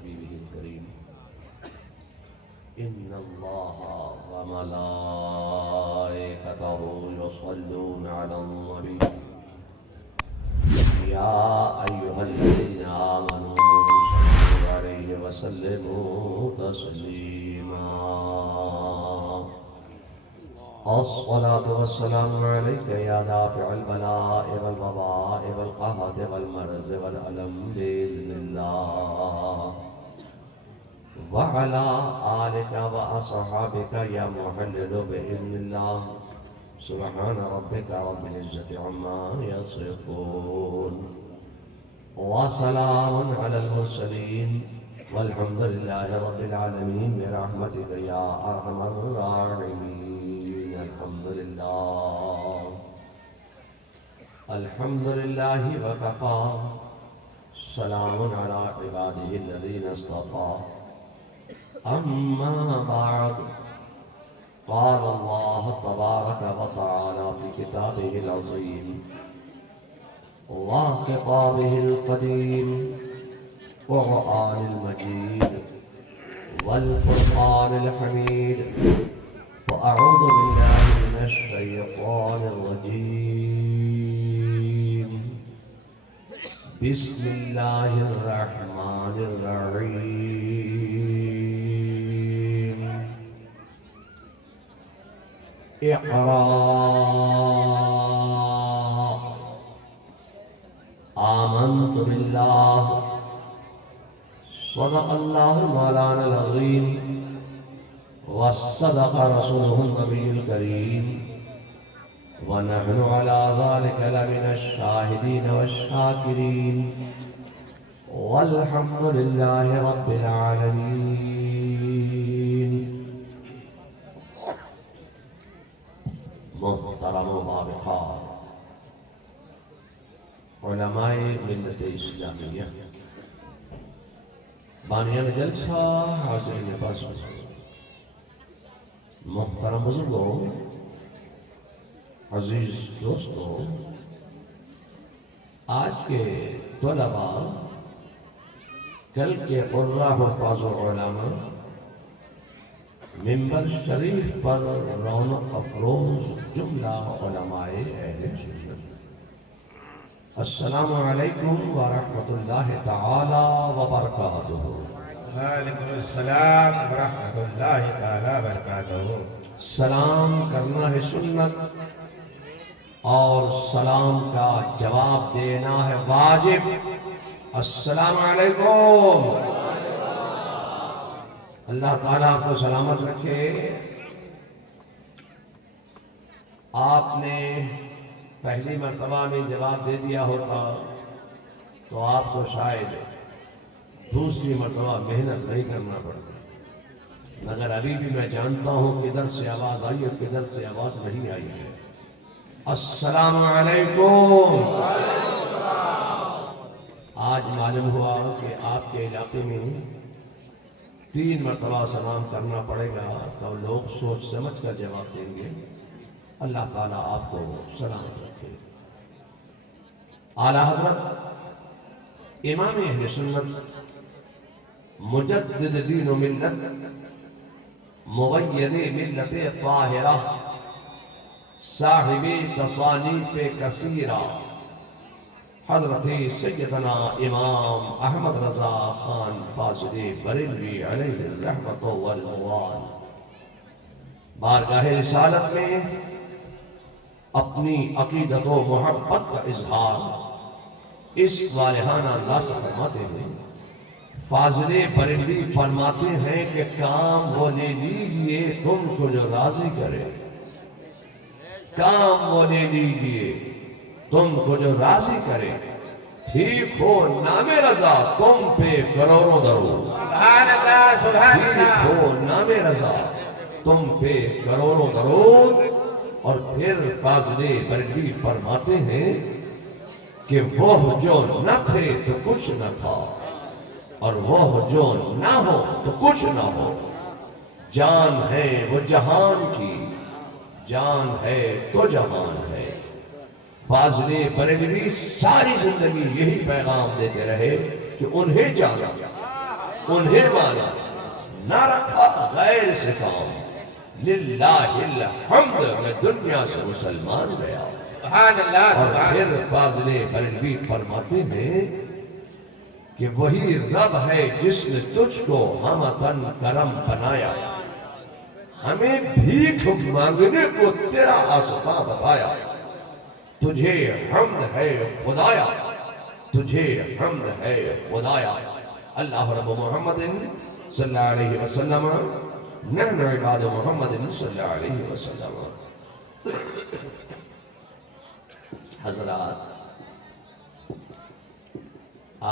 حبيبه الكريم إن الله وملائكته يصلون على النبي يا أيها الذين آمنوا صلوا عليه وسلموا تسليما الصلاة والسلام عليك يا دافع البلاء والوباء والقهط والمرض والألم بإذن الله وعلى آلك وأصحابك يا محلل بإذن الله سبحان ربك رب العزة عما يصفون وسلام على المرسلين والحمد لله رب العالمين برحمتك يا أرحم الراحمين الحمد لله وكفى سلام على عباده الذين اصطفى أما بعد قال الله تبارك وتعالى في كتابه العظيم وخطابه القديم وقرآن المجيد والفرقان الحميد وأعوذ بالله من الشيطان الرجيم بسم الله الرحمن الرحيم اقرأ آمنت بالله صدق الله مولانا العظيم وصدق رسوله النبي الكريم ونحن على ذلك لمن الشاهدين والشاكرين والحمد لله رب العالمين محترم و باوقار علماء ملت اسلامیہ بانیان جلسہ حاضرین پاس محترم بزرگوں عزیز دوستوں آج کے طلباء کل کے قرآن حفاظ علماء ممبر شریف پر رونق افروز جملہ علماء اہل سنت السلام علیکم ورحمۃ اللہ تعالی وبرکاتہ وعلیکم السلام ورحمۃ اللہ تعالی وبرکاتہ سلام کرنا ہے سنت اور سلام کا جواب دینا ہے واجب السلام علیکم اللہ تعالیٰ کو سلامت رکھے آپ نے پہلی مرتبہ میں جواب دے دیا ہوتا تو آپ کو شاید دوسری مرتبہ محنت نہیں کرنا پڑتا مگر ابھی بھی میں جانتا ہوں کدھر سے آواز آئی اور کدھر سے آواز نہیں آئی ہے السلام علیکم آج معلوم ہوا کہ آپ کے علاقے میں 3 مرتبہ سلام کرنا پڑے گا تو لوگ سوچ سمجھ کر جواب دیں گے اللہ تعالیٰ آپ کو سلامت رکھے اعلیٰ حضرت امام اہل سنت مجدد دین و ملت مبین ملت طاہرہ صاحب تصانیف کثیرہ حضرت سیدنا امام احمد رضا خان فاضل بریلوی علیہ الرحمت والرضوان بارگاہ رسالت میں اپنی عقیدت و محبت کا اظہار اس والہانہ انداز سے فرماتے ہیں فاضل بریلوی فرماتے ہیں کہ کام وہ لے لیجئے تم کو جو راضی کرے کام وہ لے لیجئے تم کو جو راضی کرے ٹھیک ہو نام رضا تم پہ کروڑوں درود سبحان اللہ سبحان ٹھیک اللہ ہو نام رضا تم پہ کروڑوں درود اور پھر فاضل بریلوی فرماتے ہیں کہ وہ جو نہ تھے تو کچھ نہ تھا اور وہ جو نہ ہو تو کچھ نہ ہو جان ہے وہ جہان کی جان ہے تو جہان ہے فاضل بریلوی ساری زندگی یہی پیغام دیتے رہے کہ انہیں جانا انہیں مانا نہ رکھا غیر سے کام، للہ الحمد میں دنیا سے مسلمان گیا۔ سبحان اللہ اور سبحان پھر فاضل بریلوی فرماتے ہیں کہ وہی رب ہے جس نے تجھ کو ہمتن کرم بنایا، ہمیں بھیک مانگنے کو تیرا آسفا بتایا، تجھے حمد ہے خدایا، تجھے حمد ہے خدایا۔ اللہ رب محمد صلی اللہ علیہ وسلم، نحن عباد محمد صلی اللہ علیہ وسلم۔ حضرات،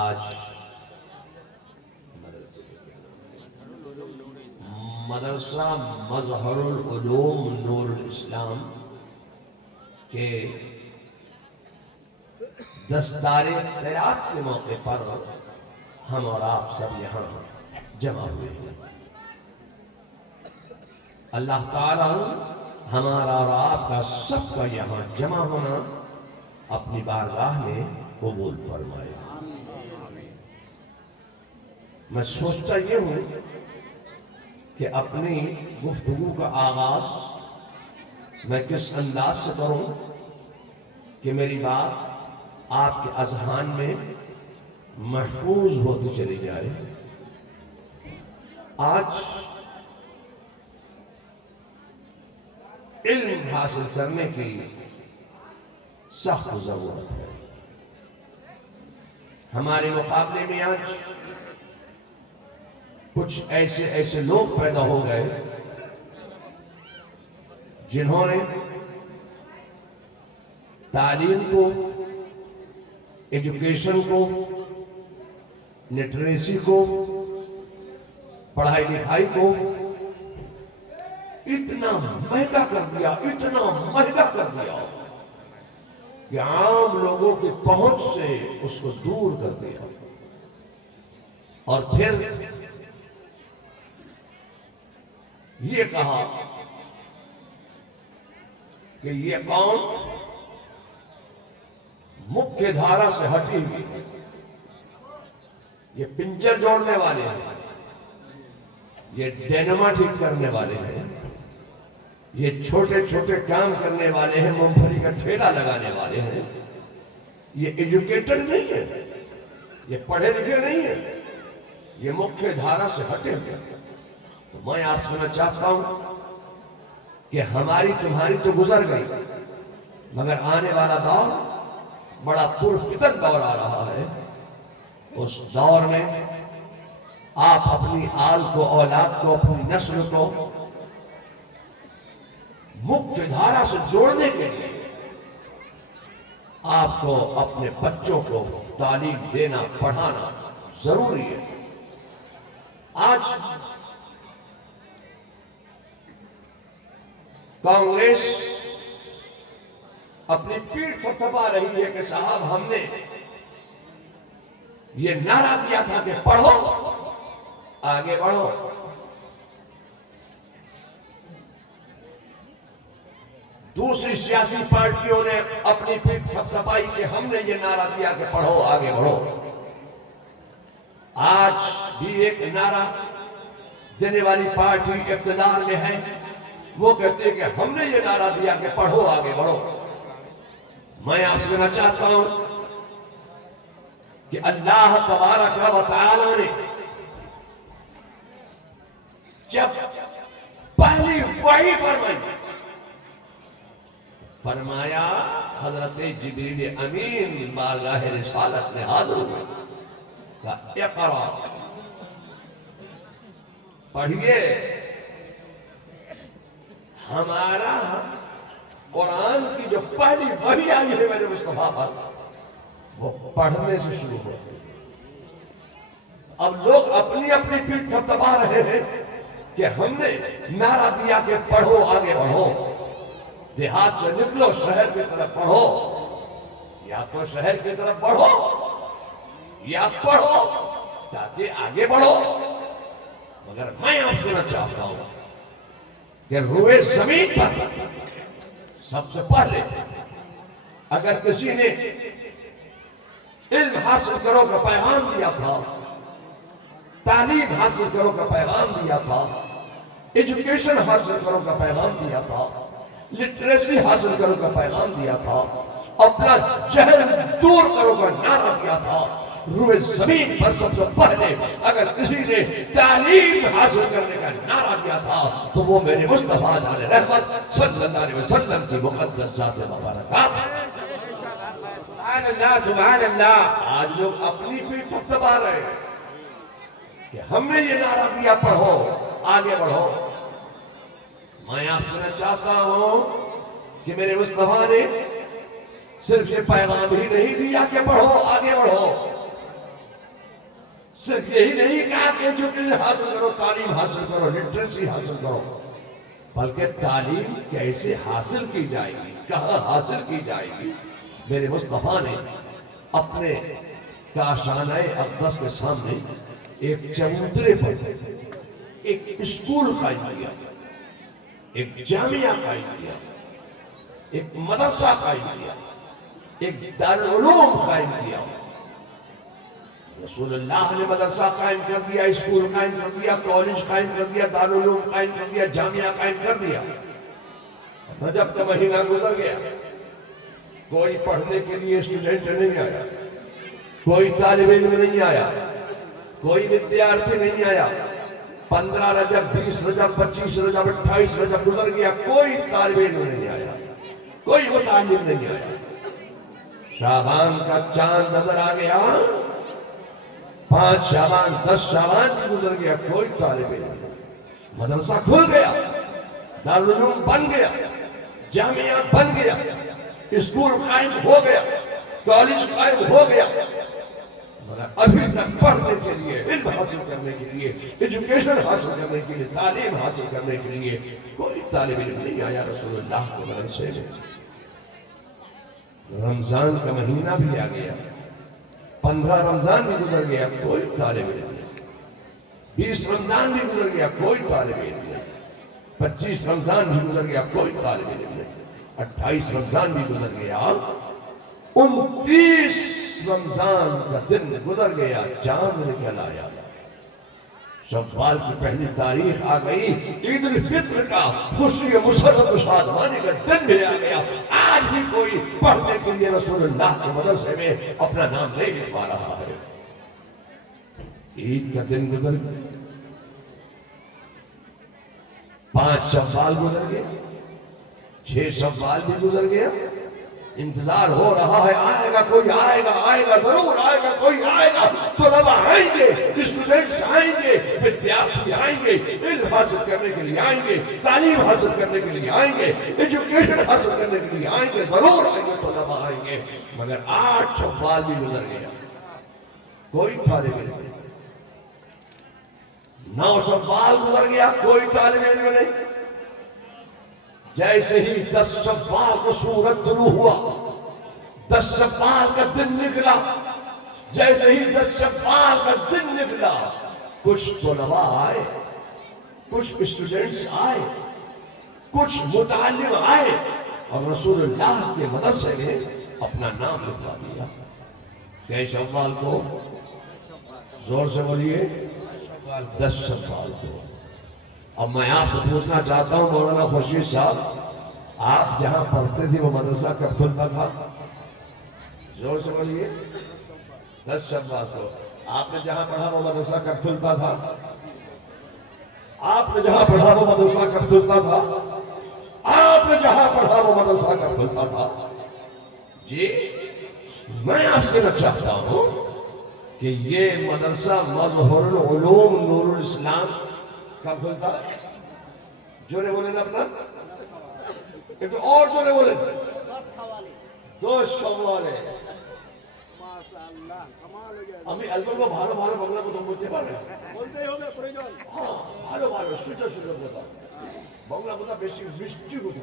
آج مدرسہ مظہر العلوم نور الاسلام کے دستار قرات کے موقع پر ہم اور آپ سب یہاں جمع ہوئے ہیں۔ اللہ تعالیٰ ہمارا اور آپ کا سب کا یہاں جمع ہونا اپنی بارگاہ میں قبول فرمائے۔ میں سوچتا یہ ہوں کہ اپنی گفتگو کا آغاز میں کس انداز سے کروں کہ میری بات آپ کے اذہان میں محفوظ ہوتی چلی جائے۔ آج علم حاصل کرنے کی سخت ضرورت ہے۔ ہمارے مقابلے میں آج کچھ ایسے لوگ پیدا ہو گئے جنہوں نے تعلیم کو، ایجوکیشن کو، لٹریسی کو، پڑھائی لکھائی کو اتنا مہنگا کر دیا، اتنا مہنگا کر دیا کہ عام لوگوں کی پہنچ سے اس کو دور کر دیا۔ اور پھر یہ کہا کہ یہ قوم مکھیہ دھارا سے ہٹی ہوئی ہے، یہ پنچر جوڑنے والے ہیں، یہ ڈینما ٹھیک کرنے والے ہیں، یہ چھوٹے چھوٹے کام کرنے والے ہیں، مونگ پھلی کا ٹھیلا لگانے والے ہیں، یہ ایجوکیٹڈ نہیں ہے، یہ پڑھے لکھے نہیں ہیں، یہ مکھیہ دھارا سے ہٹے ہوئے ہیں۔ تو میں آپ سے کہنا چاہتا ہوں کہ ہماری تمہاری تو گزر گئی، مگر آنے والا دور بڑا پرفتن دور آ رہا ہے۔ اس دور میں آپ اپنی آل کو، اولاد کو، اپنی نسل کو مکھیہ دھارا سے جوڑنے کے لیے آپ کو اپنے بچوں کو تعلیم دینا، پڑھانا ضروری ہے۔ آج کانگریس اپنی پیٹھ پر تھپا رہی ہے کہ صاحب ہم نے یہ نعرہ دیا تھا کہ پڑھو، آگے بڑھو۔ دوسری سیاسی پارٹیوں نے اپنی پیٹھ پر تھپائی کہ ہم نے یہ نعرہ دیا کہ پڑھو، آگے بڑھو۔ آج بھی ایک نعرہ دینے والی پارٹی اقتدار میں ہے، وہ کہتے ہیں کہ ہم نے یہ نعرہ دیا کہ پڑھو، آگے بڑھو۔ میں آپ سے کہنا چاہتا ہوں کہ اللہ تبارک و تعالی نے جب پہلی وحی فرمایا، حضرت جبریل امین بارگاہ رسالت میں حاضر ہوئے، کہا اقرا، پڑھیے۔ ہمارا قرآن کی جو پہلی وحی آئی ہے میرے مصطفیٰ پر، وہ پڑھنے سے شروع ہوتی ہے۔ اب لوگ اپنی اپنی پیٹھ تھپتھپا رہے ہیں کہ ہم نے نعرہ دیا کہ پڑھو، آگے بڑھو، دیہات سے نکلو، شہر کی طرف پڑھو، یا تو شہر کی طرف بڑھو یا پڑھو تاکہ آگے بڑھو۔ مگر میں آپ سے کہنا چاہتا ہوں کہ روئے زمین پر سب سے پہلے اگر کسی نے علم حاصل کرو کا پیغام دیا تھا تعلیم حاصل کرو کا پیغام دیا تھا، ایجوکیشن حاصل کرو کا پیغام دیا تھا، لٹریسی حاصل کرو کا پیغام دیا تھا، اپنا جہل دور کرو کا نعرہ دیا تھا۔ روئے زمین پر سب سے پہلے اگر کسی نے تعلیم حاصل کرنے کا نعرہ دیا تھا تو وہ میرے مصطفیٰ جان رحمت صلی اللہ علیہ وسلم کی مقدس ذات مبارکہ۔ سبحان اللہ سبحان اللہ۔ آج لوگ اپنی پیٹھ تھپتھپا رہے ہیں کہ ہم نے یہ نعرہ دیا، پڑھو آگے بڑھو۔ میں آپ سے چاہتا ہوں کہ میرے مصطفیٰ نے صرف یہ پیغام ہی نہیں دیا کہ پڑھو آگے بڑھو، صرف یہی نہیں کہا کہ ایجوکیشن حاصل کرو، تعلیم حاصل کرو، لٹریسی حاصل کرو، بلکہ تعلیم کیسے حاصل کی جائے گی، کہاں حاصل کی جائے گی۔ میرے مصطفیٰ نے اپنے کاشانہ اقدس کے سامنے ایک چبوترے پر ایک اسکول قائم کیا، ایک جامعہ قائم کیا، ایک مدرسہ قائم کیا، ایک دارالعلوم قائم کیا۔ رسول اللہ نے مدرسہ قائم کر دیا، اسکول قائم کر دیا، کالج قائم کر دیا، دارالعلوم قائم کر دیا، جامعہ قائم کر دیا۔ رجب کا مہینہ گزر گیا، کوئی پڑھنے کے لیے اسٹوڈنٹ نہیں آیا، کوئی طالب علم نہیں آیا، کوئی ودیارتھی نہیں آیا۔ 15 رجب، 20 رجب، 25 رجب، 28 رجب گزر گیا، کوئی طالب علم نہیں آیا، کوئی متعلم نہیں آیا۔ شعبان کا چاند نظر آ گیا، 5 شعبان، 10 شعبان بھی گزر گیا، کوئی طالب علم نہیں۔ مدرسہ کھل گیا، دارالعلوم بن گیا، جامعہ بن گیا، اسکول قائم ہو گیا، کالج قائم ہو گیا، مگر ابھی تک پڑھنے کے لیے، علم حاصل کرنے کے لیے، ایجوکیشن حاصل کرنے کے لیے، تعلیم حاصل کرنے کے لیے کوئی طالب علم نہیں آیا رسول اللہ کے مدرسے میں۔ رمضان کا مہینہ بھی آ گیا، 15 رمضان بھی گزر گیا، کوئی طالب علم نہیں۔ 20 رمضان بھی گزر گیا، کوئی طالب علم نہیں۔ 25 رمضان بھی گزر گیا، کوئی طالب علم نہیں۔ 28 رمضان بھی گزر گیا، 29 رمضان کا دن گزر گیا، چاند نکل آیا، شوال کی پہلی تاریخ آ گئی، عید الفطر کا خوشی مسرت و شادمانی کا دن بھی آ گیا۔ آج بھی کوئی پڑھنے کے لیے رسول اللہ کے مدرسے میں اپنا نام نہیں لکھ پا رہا ہے۔ عید کا دن گزر گیا، 5 شوال گزر گیا، 6 شوال بھی گزر گیا۔ انتظار ہو رہا ہے، آئے گا کوئی، آئے گا، آئے گا، ضرور آئے گا کوئی، آئے گا، طلباء آئیں گے، اسٹوڈنٹس آئیں گے، ودیارتھی آئیں گے، علم حاصل کرنے کے لیے آئیں گے، تعلیم حاصل کرنے کے لیے آئیں گے، ایجوکیشن حاصل کرنے کے لیے آئیں گے، ضرور آئیں گے، طلباء آئیں گے۔ مگر 8 شوال بھی گزر گیا، کوئی طالب علم نہیں۔ 9 شوال گزر گیا، کوئی طالب علم نہیں۔ جیسے ہی 10 شوال کو سورج طلوع ہوا، 10 شوال کا دن نکلا، جیسے ہی 10 شوال کا دن نکلا، کچھ طلباء آئے، کچھ اسٹوڈنٹس آئے، کچھ متعلم آئے اور رسول اللہ کے مدرسے میں اپنا نام لکھوا دیا۔ کہ شوال کو زور سے بولیے، 10 شوال کو۔ اب میں آپ سے پوچھنا چاہتا ہوں مولانا خورشید صاحب، آپ جہاں پڑھتے تھے وہ مدرسہ کب کھلتا تھا؟ زور سے بولیے، 10 شوال کو۔ آپ نے جہاں پڑھا وہ مدرسہ کب کھلتا تھا؟ آپ نے جہاں پڑھا وہ مدرسہ کب کھلتا تھا؟ آپ نے جہاں پڑھا وہ مدرسہ کب کھلتا تھا؟ جی میں آپ سے کہنا چاہتا ہوں کہ یہ مدرسہ مظہر العلوم نور الاسلام کب کھلتا ہے؟ جو نے بولے نا اپنا ایک تو اور جو نے بولے 2 شوال ہے۔ আমি অ্যালবামে ভালো ভালো বাংলা কথা বলতে পারে, বলতেই হবে প্রয়োজন। হ্যাঁ, ভালো ভালো সুন্দর সুন্দর কথা, বাংলা কথা বেশি মিষ্টি কথা।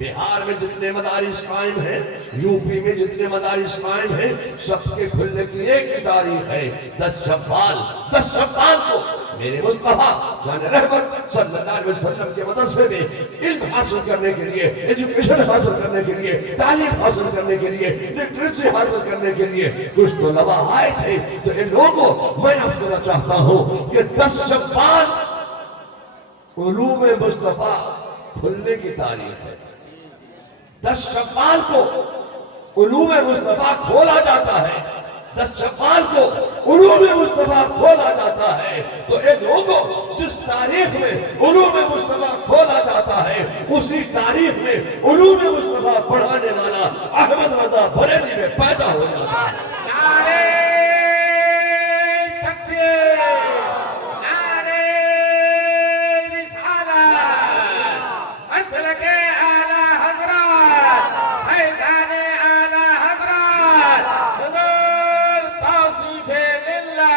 بہار میں جتنے مدارس قائم ہیں، یو پی میں جتنے مدارس قائم ہیں، سب کے کھلنے کی ایک ہی تاریخ ہے، 10 شوال۔ 10 شوال کو میرے مصطفیٰ جان رحمت صلی اللہ علیہ وسلم کے مدرسے میں علم حاصل کرنے کے لیے، ایجوکیشن حاصل کرنے کے لیے، تعلیم حاصل کرنے کے لیے، لٹریسی حاصل کرنے کے لیے کچھ طلباء آئے تھے۔ تو ان لوگوں میں آپ کو چاہتا ہوں کہ 10 شوال علوم مصطفیٰ کھلنے کی تاریخ ہے۔ 10 شوال کو علوم مصطفیٰ کھولا جاتا ہے، 10 شوال کو علوم مصطفیٰ کھولا جاتا ہے۔ تو اے لوگوں، جس تاریخ میں علوم مصطفیٰ کھولا جاتا ہے، اسی تاریخ میں علوم مصطفیٰ پڑھانے والا احمد رضا بریلوی میں پیدا ہو جاتا ہے۔ نعرہ تکبیر، نعرہ رسالت، مسلک اعلیٰ حضرت، فیضان اعلیٰ حضرت، حضور توصیف ملت۔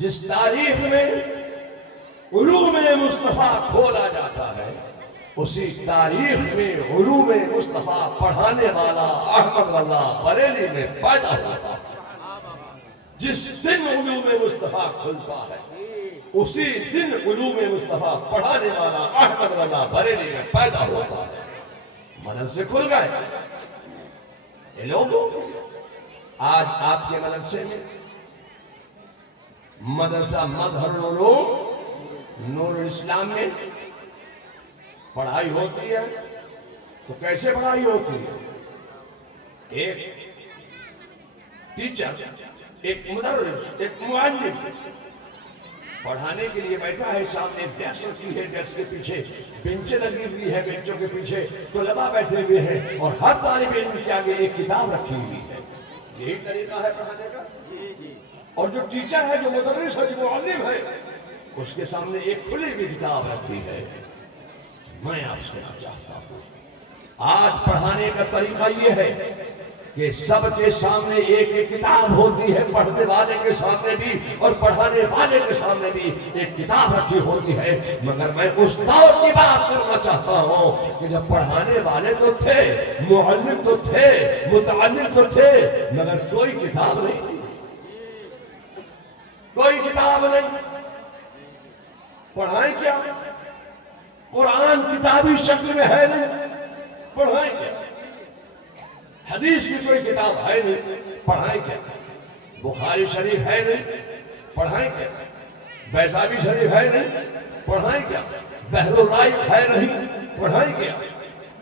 جس تاریخ میں علوم مصطفیٰ کھولا جاتا ہے، اسی تاریخ میں علوم مصطفیٰ پڑھانے والا احمد رضا بریلوی میں پیدا ہوتا ہے۔ جس دن علوم مصطفیٰ کھلتا ہے، اسی دن علوم مصطفیٰ پڑھانے والا احمد رضا بریلوی میں پیدا ہوتا ہے۔ مدرسے کھل گئے۔ اے لوگوں، آج آپ کے مدرسے میں مدرسہ مظہر العلوم نور الاسلام میں پڑھائی ہوتی ہے، تو کیسے پڑھائی ہوتی ہے؟ ایک ٹیچر، ایک مدرس، ایک معلم پڑھانے کے لیے بیٹھا ہے، سامنے ڈیسک رکھی ہے، ڈیسک کے پیچھے بینچیں لگی ہوئی ہے، بینچوں کے پیچھے طلباء بیٹھے ہوئے ہیں، اور ہر طالب علم کے آگے ایک کتاب رکھی ہوئی ہے۔ یہی طریقہ ہے پڑھانے کا۔ اور جو ٹیچر ہے، جو مدرس ہے، جو معلم ہے، اس کے سامنے ایک کھلی ہوئی کتاب رکھی ہے۔ میں آپ سے کہنا چاہتا ہوں، آج پڑھانے کا طریقہ یہ ہے کہ سب کے سامنے ایک ایک کتاب ہوتی ہے، پڑھنے والے کے سامنے بھی اور پڑھانے والے کے سامنے بھی ایک کتاب رکھی ہوتی ہے۔ مگر میں اس دور کی بات کرنا چاہتا ہوں کہ جب پڑھانے والے تو تھے، معلم تو تھے، متعلم تو تھے، مگر کوئی کتاب نہیں تھی، کوئی کتاب نہیں۔ پڑھائیں کیا؟ قرآن کتابی شکل میں ہے نہیں، پڑھائیں کیا؟ حدیث کی کوئی کتاب ہے نہیں، پڑھائیں کیا؟ بخاری شریف ہے نہیں، پڑھائیں کیا؟ بیضاوی شریف ہے نہیں، پڑھائیں کیا؟ بحر الرائق ہے نہیں، پڑھائیں کیا؟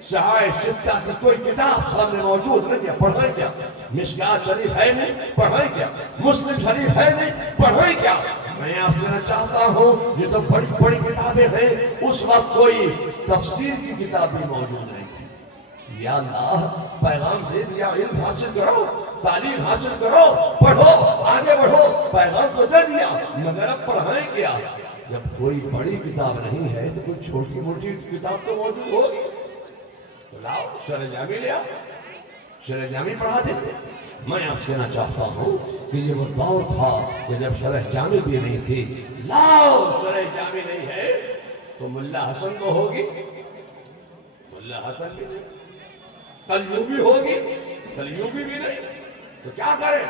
صحائح ستہ کی کوئی کتاب سامنے موجود نہیں، پڑھائیں کیا؟ مشکات شریف ہے نہیں، پڑھائیں کیا؟ مسلم شریف ہے نہیں، پڑھائیں کیا؟ میں آپ سے چاہتا ہوں، یہ تو بڑی بڑی کتابیں ہیں، اس وقت کوئی تفسیر کی کتاب بھی موجود نہیں تھی۔ یا اللہ، پیغام دے دیا، علم حاصل کرو، تعلیم حاصل کرو، پڑھو، آگے بڑھو، پیغام تو دے دیا، مگر اب پڑھائیں کیا؟ جب کوئی بڑی کتاب نہیں ہے تو کوئی چھوٹی موٹی کتاب تو موجود ہوگی، تو لاؤ شرح جامی لے آؤ، شرح جامی پڑھا دیتے۔ میں آپ سے کہنا چاہتا ہوں کہ یہ وہ دور تھا کہ جب شرح جامی بھی نہیں تھی۔ لاؤ شرح جامی نہیں ہے تو ملا حسن کو ہوگی، ملا حسن بھی نہیں، کل یوں بھی ہوگی، کل یوں بھی نہیں، تو کیا کریں؟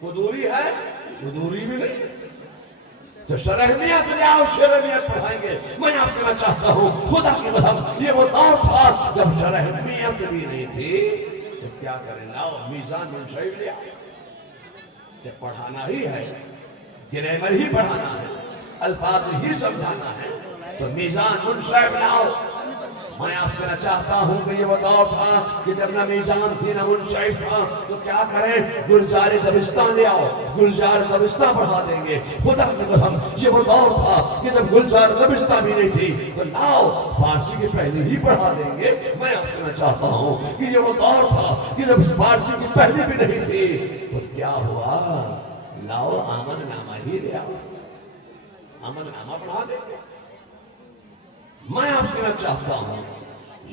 قدوری ہے، قدوری بھی نہیں، تو شرحمیت لے آؤ، شرحمیت پڑھائیں گے۔ میں آپ سے کہنا چاہتا ہوں، خدا کی قسم، یہ وہ دور تھا جب شرحمیت بھی نہیں تھی، تو کیا کریں؟ لاؤ میزان منشعب لے آؤ، جب پڑھانا ہی ہے، گریمر ہی پڑھانا ہے، الفاظ ہی سمجھانا ہے، تو میزان منشعب لاؤ۔ میں آپ سے کہنا چاہتا ہوں کہ یہ وہ دور تھا کہ جب نہ میزان تھی نہ منشعب تھا، تو کیا کریں؟ گلزار دبستان لے آؤ، گلزار دبستان پڑھا دیں گے۔ خدا کی قسم، یہ وہ دور تھا کہ جب گلزار دبستان بھی نہیں تھی، تو لاؤ فارسی کی پہلی ہی پڑھا دیں گے۔ میں آپ سے کہنا چاہتا ہوں کہ یہ وہ دور تھا کہ جب فارسی کی پہلی بھی نہیں تھی، تو کیا ہوا؟ لاؤ آمد نامہ ہی لے آؤ، آمد نامہ پڑھا دیں گے۔ میں آپ سے کہنا چاہتا ہوں،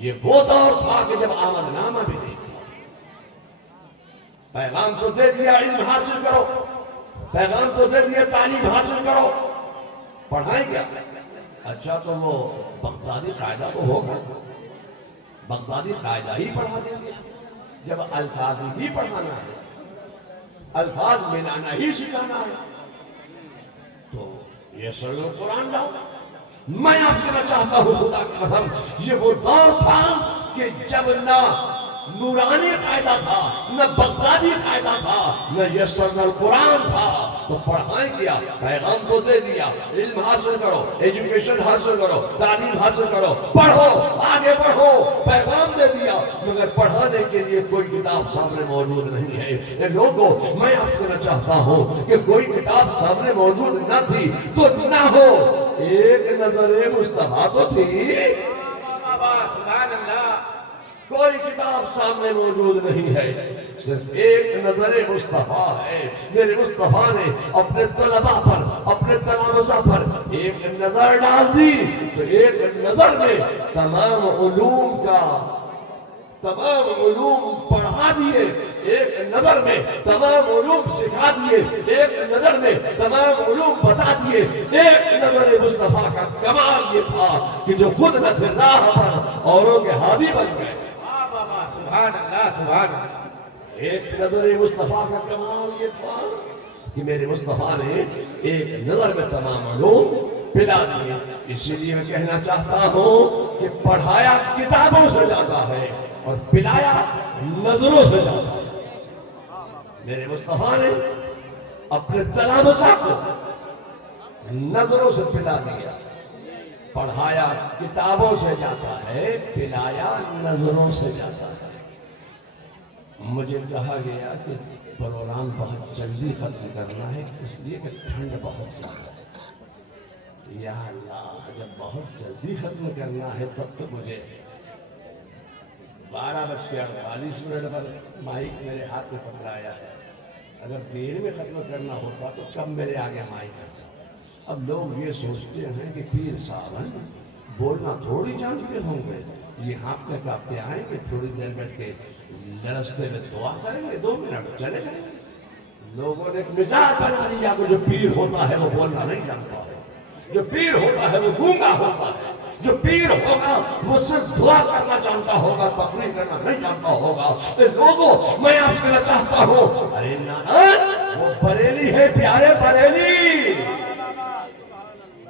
یہ وہ دور تھا کہ جب آمد نامہ بھی نہیں تھا۔ پیغام تو دے دیا علم حاصل کرو، پیغام تو دے دیا تعلیم حاصل کرو، پڑھائیں کیا؟ اچھا تو وہ بغدادی قاعدہ تو ہوگا، بغدادی قاعدہ ہی پڑھا دیں گے جب الفاظ ہی پڑھانا ہے، الفاظ ملانا ہی سکھانا ہے تو یہ سر قرآن لاؤ۔ میں آپ سے کہنا چاہتا ہوں خدا کی قسم یہ وہ دور تھا کہ جب نہ نورانی قاعدہ تھا، نہ بغدادی قاعدہ تھا، نہ یسر القرآن تھا، تو پڑھائیں کیا؟ پیغام تو دے دیا، علم حاصل کرو، ایجوکیشن حاصل کرو، تعلیم حاصل کرو، پڑھو، آگے بڑھو، پیغام دے دیا، مگر پڑھانے کے لیے کوئی کتاب سامنے موجود نہیں ہے۔ اے لوگوں، میں آپ سے کہنا چاہتا ہوں کہ کوئی کتاب سامنے موجود نہ تھی تو نہ ہو، ایک نظر مصطفیٰ تو تھی۔ سبحان اللہ۔ کوئی کتاب سامنے موجود نہیں ہے، صرف ایک نظر مصطفیٰ ہے۔ میرے مصطفیٰ نے اپنے طلباء پر، اپنے تلامذہ پر ایک نظر ڈال دی تو ایک نظر میں تمام علوم پڑھا دیے، ایک نظر میں تمام علوم سکھا دیے، ایک نظر میں تمام علوم بتا دیے۔ ایک نظر مصطفیٰ کا کمال یہ تھا کہ جو خود نہ تھے راہ پر اوروں کے ہادی بن گئے۔ سبحان اللہ سبحان اللہ۔ ایک نظر مصطفیٰ کا کمال یہ تھا کہ میرے مصطفیٰ نے ایک نظر میں تمام علوم پلا دیے۔ اسی لیے میں کہنا چاہتا ہوں کہ پڑھایا کتابوں سے جاتا ہے اور پلایا نظروں سے جاتا ہے۔ میرے مصطفیٰ نے اپنے تلامذہ کو نظروں سے پلا دیا، پڑھایا کتابوں سے جاتا ہے، پلایا نظروں سے جاتا ہے۔ مجھے کہا گیا کہ پروگرام بہت جلدی ختم کرنا ہے اس لیے کہ ٹھنڈ بہت زیادہ ہے۔ یا اللہ، جب بہت جلدی ختم کرنا ہے تب تو مجھے 12:48 پر مائک میرے ہاتھ میں پکڑایا ہے، اگر دیر میں ختم کرنا ہوتا تو کب میرے آگے مائک ہے۔ اب لوگ یہ سوچتے ہیں کہ پیر صاحب بولنا تھوڑی جانتے ہوں گے، یہ ہفتے کا ہفتے آئیں گے، تھوڑی دیر بیٹھ کے رستے میں دعا کریں گے، 2 منٹ چلے گئے۔ لوگوں نے ایک مزاج بنا لیا کہ جو پیر ہوتا ہے وہ بولنا نہیں جانتا ہے، جو پیر ہوتا ہے وہ گونگا ہوتا ہے، جو پیر ہوگا وہ صرف دعا کرنا جانتا ہوگا، تقریر کرنا نہیں جانتا ہوگا۔ اے لوگوں، میں آپ سے کہنا چاہتا ہوں، ارے نانا وہ بریلی ہے، پیارے بریلی،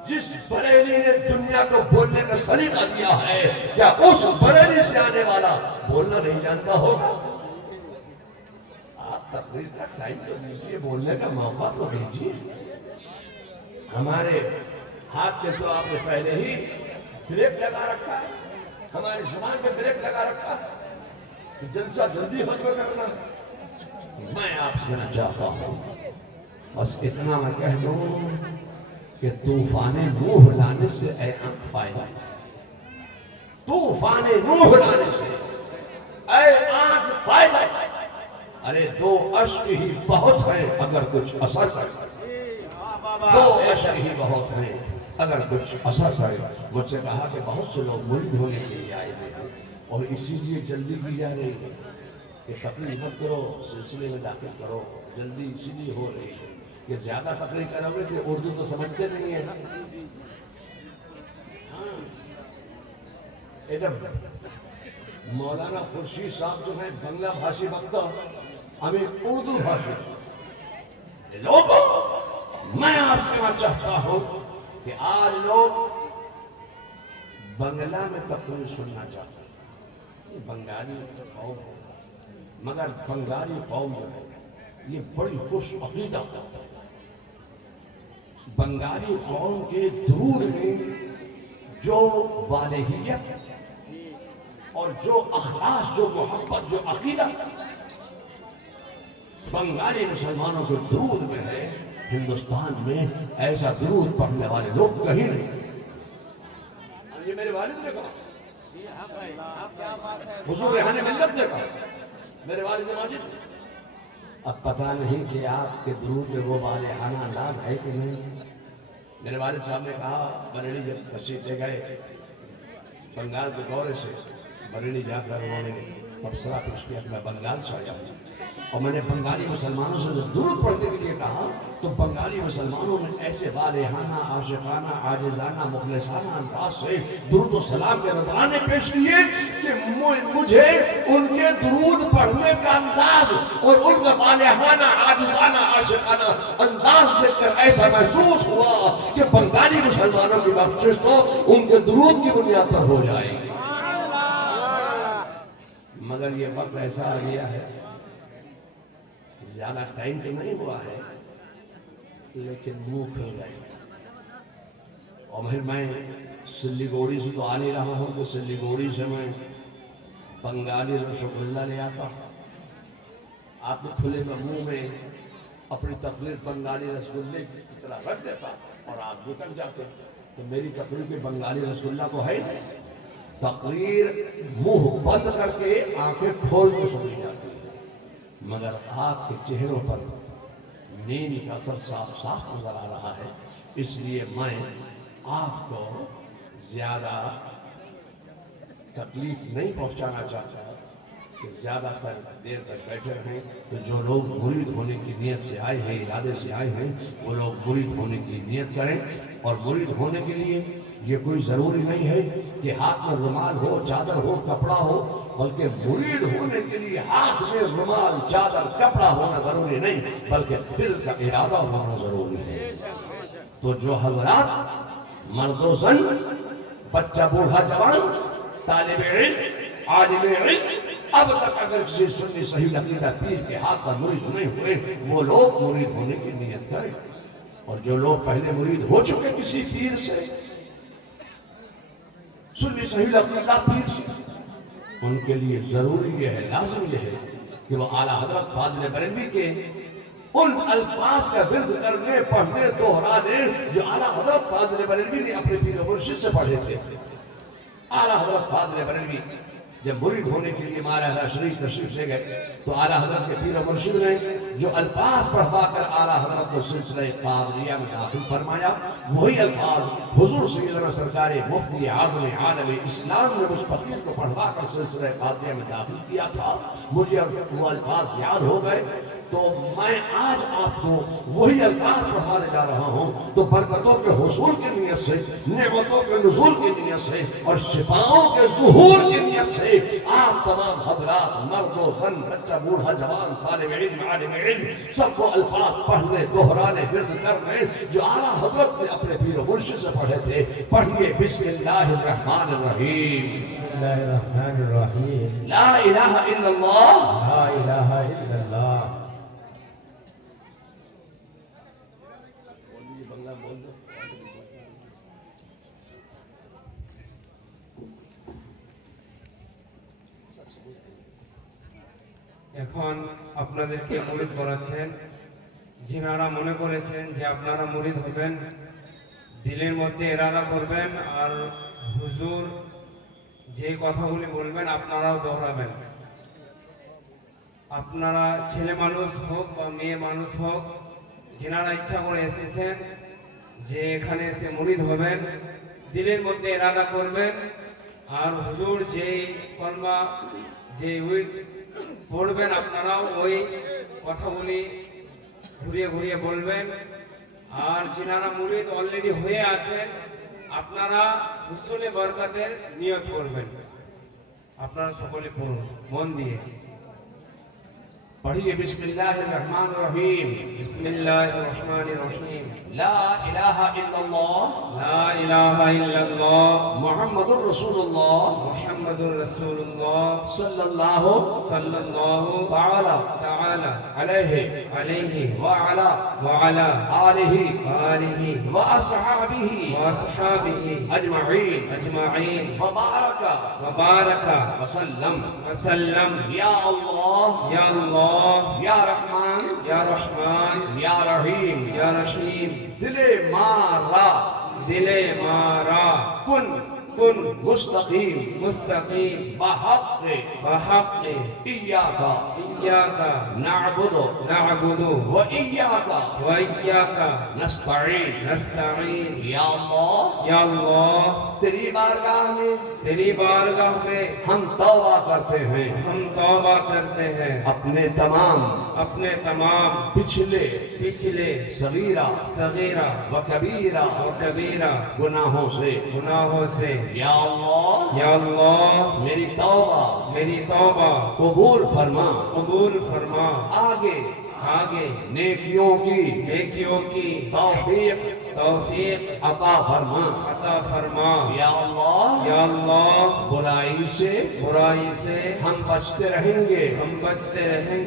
جس بریلی نے دنیا کو بولنے کا سلیقہ دیا ہے، کیا اس بریلی سے آنے والا بولنا نہیں جانتا ہوگا؟ آپ تقریر کا ٹائم تو دیجیے، بولنے کا موقع تو دیجیے۔ ہمارے ہاتھ میں تو آپ نے پہلے ہی بریک لگا رکھا ہے، ہماری زبان پہ بریک لگا رکھا ہے، جلسہ جلدی ختم کرنا۔ میں آپ سے کہنا چاہتا ہوں، بس اتنا میں کہہ دوں کہ طوفان نوح لانے سے اے آنکھ فائدہ، طوفان نوح لانے سے اے آنکھ فائدہ۔ ارے 2 اشک ہی بہت ہیں اگر کچھ اثر کرے، 2 اشک ہی بہت ہیں اگر کچھ اثر کرے۔ مجھ سے کہا کہ بہت سے لوگ مرید ہونے کے لیے آئے ہیں اور اسی لیے جلدی کی جا رہی ہے کہ تقریر مت کرو، سلسلے میں داخل کرو، جلدی اسی لیے ہو رہی ہے کہ زیادہ تقریر کرو گے کہ اردو تو سمجھتے نہیں ہیں۔ مولانا خورشید صاحب جو ہیں بنگلہ بھاشی وقت ہمیں اردو بھاشی۔ لوگوں، میں آپ سے کہنا چاہتا ہوں کہ آج لوگ بنگلہ میں تقریر سننا چاہتے ہیں، یہ بنگالی قوم ہے، مگر بنگالی قوم جو ہے یہ بڑی خوش عقیدہ ہے۔ بنگالی قوم کے درود میں جو والہیت اور جو اخلاص، جو محبت، جو عقیدہ بنگالی مسلمانوں کے درود میں ہے، ہندوستان میں ایسا درود پڑھنے والے لوگ کہیں نہیں۔ یہ میرے والد نے کہا، حضور ریحانِ ملت نے کہا، میرے والد ماجد۔ اب پتہ نہیں کہ آپ کے درود میں وہ والہانہ انداز ہے کہ نہیں۔ میرے والد صاحب نے کہا، بریلی جب تشریف لے گئے بنگال کے دورے سے، بریلی جا کر انہوں نے تبصرہ پیش کیا کہ میں بنگال سے آیا ہوں اور میں نے بنگالی مسلمانوں سے درود پڑھنے کے لیے کہا تو بنگالی بنگالی مسلمانوں نے ایسے والہانہ، عاشقانہ، عاجزانہ، مخلصانہ انداز سے درود و سلام کے نذرانے پیش کیے کہ مجھے ان کے درود پڑھنے کا انداز اور ان کا والہانہ، عاجزانہ، عاشقانہ انداز دیکھ کر ایسا محسوس ہوا کہ بنگالی مسلمانوں کی بخشش تو ان کے درود کی بنیاد پر ہو جائے گی۔ مگر یہ وقت ایسا آ گیا ہے، زیادہ ٹائم تو نہیں ہوا ہے لیکن منہ کھل گئے۔ اور پھر میں سلیگوڑی سے تو آ نہیں رہا ہوں کہ سلیگوڑی سے میں بنگالی رسگلہ لے آتا، آپ نے کھلے میں منہ میں اپنی تقریر بنگالی رسگلے کی طرح رکھ دیتا اور آپ نکل جاتے۔ تو میری تقریر کے بنگالی رسگلہ تو ہے، تقریر منہ بند کر کے آنکھیں کھول کے سنی جاتی ہے، مگر آپ کے چہروں پر نیند کا اثر صاف صاف نظر آ رہا ہے۔ اس لیے میں آپ کو زیادہ تکلیف نہیں پہنچانا چاہتا کہ زیادہ تر دیر تک بیٹھے رہیں۔ تو جو لوگ مرید ہونے کی نیت سے آئے ہیں، ارادے سے آئے ہیں، وہ لوگ مرید ہونے کی نیت کریں۔ اور مرید ہونے کے لیے یہ کوئی ضروری نہیں ہے کہ ہاتھ میں رومال ہو، چادر ہو، کپڑا ہو، بلکہ مرید ہونے کے لیے ہاتھ میں رومال، چادر، کپڑا ہونا ضروری نہیں، بلکہ دل کا ارادہ ہونا ضروری ہے۔ تو جو حضرات مرد و زن، بچہ، بوڑھا، جوان، طالب علم، عالم علم، اب تک اگر کسی سنی صحیح عقیدہ پیر کے ہاتھ پر مرید نہیں ہوئے، وہ لوگ مرید ہونے کی نیت کریں۔ اور جو لوگ پہلے مرید ہو چکے کسی پیر سے، سنی صحیح عقیدہ پیر سے، ان کے لیے ضروری یہ ہے، لازم یہ ہے کہ وہ اعلیٰ حضرت فاضل بریلوی کے ان الفاظ کا ورد کرنے، پڑھنے، دہرانے جو اعلیٰ حضرت فاضل بریلوی نے اپنے پیر و مرشد سے پڑھے تھے۔ اعلیٰ حضرت فاضل بریلوی جب مرید ہونے کے لیے مارا شریف تشریف لے گئے تو اعلیٰ حضرت کے پیر و مرشد نے جو الفاظ پڑھوا کر اعلیٰ حضرت کو سلسلہ قادریہ میں داخل فرمایا، وہی الفاظ حضور سیدنا سرکار مفتی اعظم عالم اسلام نے مجھ فقیر کو پڑھوا کر سلسلہ قادریہ میں داخل کیا تھا۔ مجھے وہ الفاظ یاد ہو گئے تو میں آج آپ کو وہی الفاظ پڑھانے جا رہا ہوں۔ تو برکتوں کے حصول کی نیت سے، نعمتوں کے نزول کی نیت سے اور شفاؤں کے ظہور کی نیت سے آپ تمام حضرات، مرد و زن، بچہ، بوڑھا، جوان، طالب علم، عالم علم، سب کو الفاظ پڑھنے، دہرانے، ورد کرنے جو اعلیٰ حضرت نے اپنے پیر و مرشد سے پڑھے تھے۔ پڑھیے بسم اللہ الرحمن الرحیم، بسم اللہ الرحمن الرحیم، لا الہ الا اللہ، لا الہ الا اللہ۔ এখন আপনাদেরকে মুরিদ করাচ্ছেন যিনারা মনে করেছেন যে আপনারা মুরিদ হবেন, দিলের মধ্যে এরাদা করবেন আর হুজুর যে কথাগুলি বলবেন আপনারাও দোহরাবেন। আপনারা ছেলে মানুষ হোক বা মেয়ে মানুষ হোক, যিনারা ইচ্ছা করে এসেছেন যে এখানে এসে মুরিদ হবেন, দিলের মধ্যে এরাদা করবেন আর হুজুর যেই কলমা যে পড়বেন আপনারাও ওই কথাগুলি ঘুরিয়ে ঘুরিয়ে বলবেন। আর যিনারা মুরিদ অলরেডি হয়ে আছেন আপনারা হুসুলে বরকতের নিয়ত করবেন। আপনারা সকলে পড়ুন মন দিয়ে। پڑھیے بسم اللہ الرحمن الرحیم، بسم اللہ الرحمن الرحیم، لا الہ الا اللہ، لا الہ الا اللہ، محمد الرسول اللہ، محمد رسول اللہ صلی اللہ صلی اللہ تعالی تعالی علیہ علیہ وعلا وعلا آلہ آلہ واصحابہ واصحابہ اجمعین اجمعین وبارک وبارک وسلم۔ وسلم۔ یا اللہ، یا اللہ، یا رحمان، یا رحمان، یا رحیم، یا رحیم، دل مارا دل مارا کن کن مستقیم مستقیم بحق بحق ایاک ایاک نعبد نعبد و ایاک و ایاک نستعین۔ نستعین۔ یا اللہ، یا اللہ، تیری بارگاہ میں تیری بارگاہ میں ہم توبہ کرتے ہیں، ہم توبہ کرتے ہیں اپنے تمام اپنے تمام پچھلے صغیرہ صغیرہ و کبیرہ و کبیرہ گناہوں سے یا اللہ میری توبہ قبول فرما آگے نیکیوں کی توفیق عطا فرما یا اللہ برائی سے ہم بچتے رہیں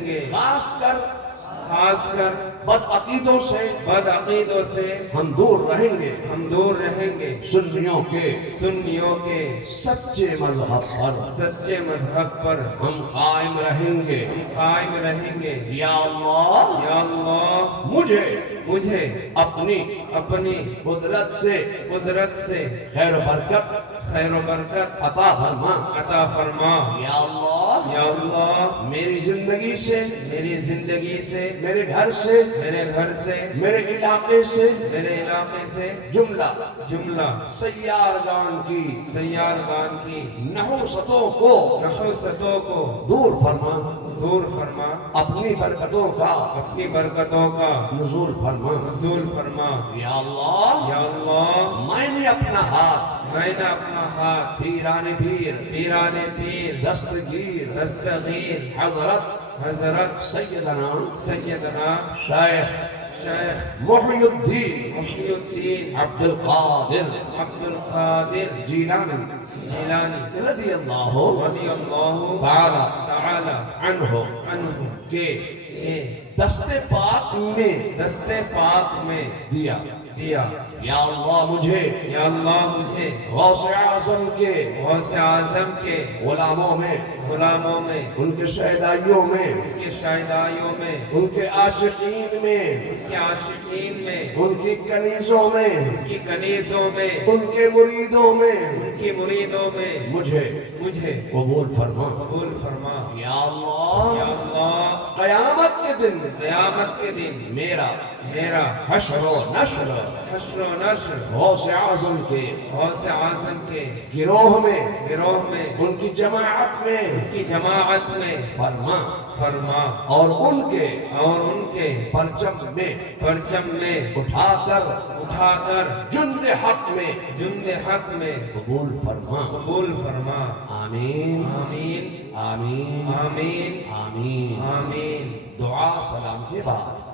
گے خاص کر بد عقیدوں سے ہم دور رہیں گے سنیوں کے سچے مذہب پر ہم قائم رہیں گے یا اللہ مجھے اپنی قدرت سے خیر و برکت عطا فرما یا اللہ میری زندگی سے میرے گھر سے میرے علاقے سے جملہ سیارگان کی نحوستوں کو دور فرما اپنی برکتوں کا نزول فرما یا اللہ میں نے اپنا ہاتھ پیران پیر دستگیر حضرت سیدنا شیخ محی الدین عبد القادر جیلانی رضی اللہ تعالی عنہ کے دستے پاک میں دیا یا اللہ مجھے غوث اعظم کے غلاموں میں ان کے شہدائیوں میں ان کے عاشقین میں ان کی کنیزوں میں ان کے مریدوں میں مجھے قبول فرما یا اللہ قیامت کے دن میرا حشر و نشر غوث اعظم کے گروہ میں ان کی جماعت میں فرما اور ان کے پرچم میں اٹھا کر جند حق میں قبول فرما آمین دعا سلام کے بعد